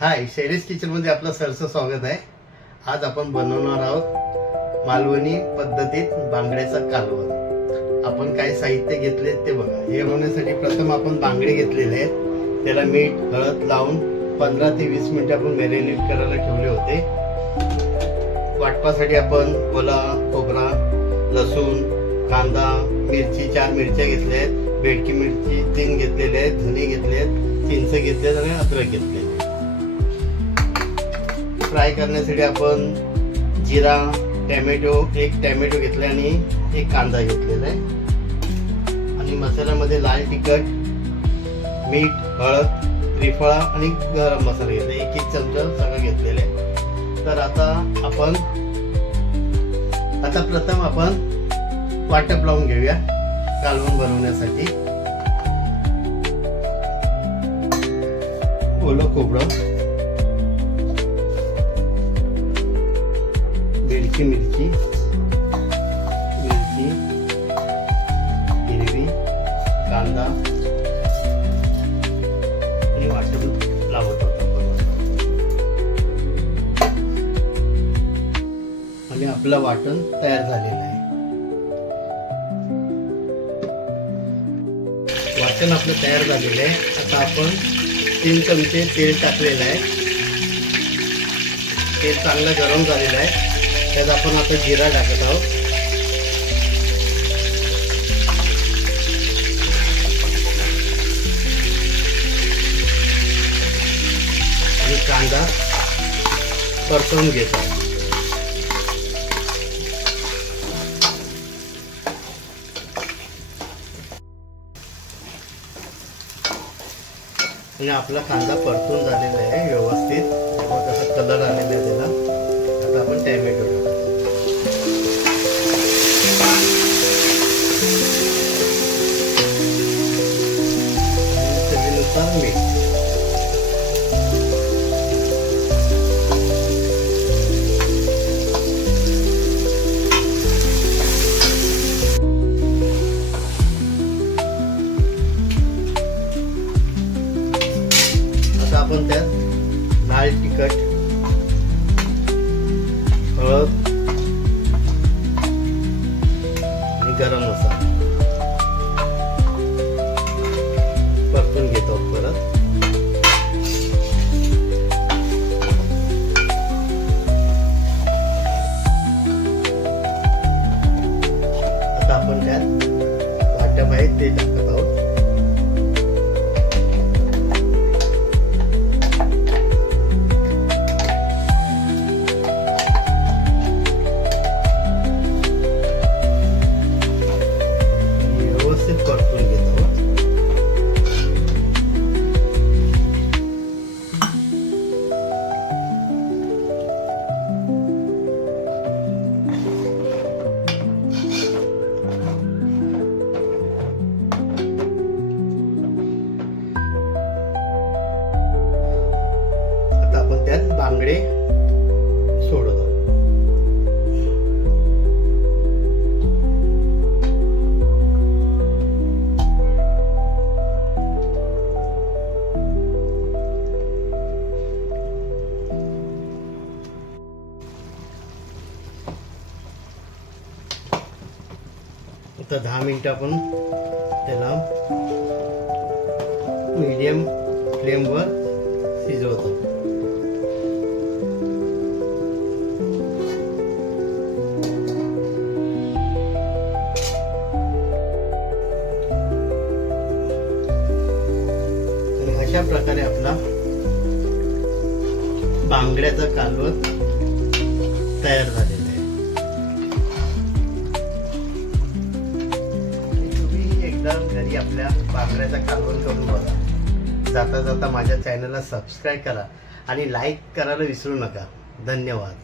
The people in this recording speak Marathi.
हाय, शैलेश किचनमध्ये आपलं सरचं स्वागत आहे। आज आपण बनवणार आहोत मालवणी पद्धतीत बांगड्याचा कालवण। आपण काय साहित्य घेतले ते बघा। हे बनवण्यासाठी प्रथम आपण बांगडे घेतलेले आहेत, त्याला मीठ हळद लावून 15 ते 20 मिनिटे आपण मॅरिनेट करायला ठेवले होते। वाटपासाठी आपण ओला खोबरा, लसूण, कांदा, मिरची 4 मिरच्या घेतल्या आहेत, बेडकी मिरची 3 घेतलेले आहेत, धने घेतले आहेत, चिंच घेतले आणि अद्रक घेतले। फ्राय करण्यासाठी आपण जिरा, टोमॅटो, 1 टोमॅटो घेतला आणि 1 कांदा घेतलेला आहे आणि मसाल्यामध्ये लाल तिखट, मीठ, हळद, त्रिफळा आणि गरम मसाला घेतला, 1 चमचा सगळं घेतलेलं आहे। तर आता प्रथम आपण वाटप लावून घेऊया कालवण बनवण्यासाठी। ओलं खोबरं, बेडकी मिरची, हिरवी, कांदा आणि वाटण लावत होतो आणि आपलं वाटण तयार झालेलं आहे। वाटण आपलं तयार झालेलं आहे। आता आपण 3 चमचे तेल टाकलेलं आहे। तेल चांगलं गरम झालेलं आहे, त्यात आपण आता जिरा टाकत आहोत आणि कांदा परतवून घेतो। आणि आपला कांदा परतून झालेला आहे व्यवस्थित, त्याचा कलर आलेला आहे त्याला। आता आपण टोमॅटो टाकतो, चवीनुसार मीठ, आता आपण त्यात लाल तिखट, हळद आणि गरम मसाला परतून घेतो परत। आता आपण त्यात वाटप आहे ते टाकत आहोत। परतून घेतो। आता आपण त्यात बांगडे सोडतो। आता 10 मिनिटं आपण त्याला मीडियम फ्लेमवर शिजवतो। आणि अशा प्रकारे आपला बांगड्याचा कालवण तयार झालेला आहे। घरी आपल्या बांगड्याचा कालवण करून बघा। जाता जाता माझ्या चॅनलला सबस्क्राईब करा आणि लाईक करायला विसरू नका। धन्यवाद।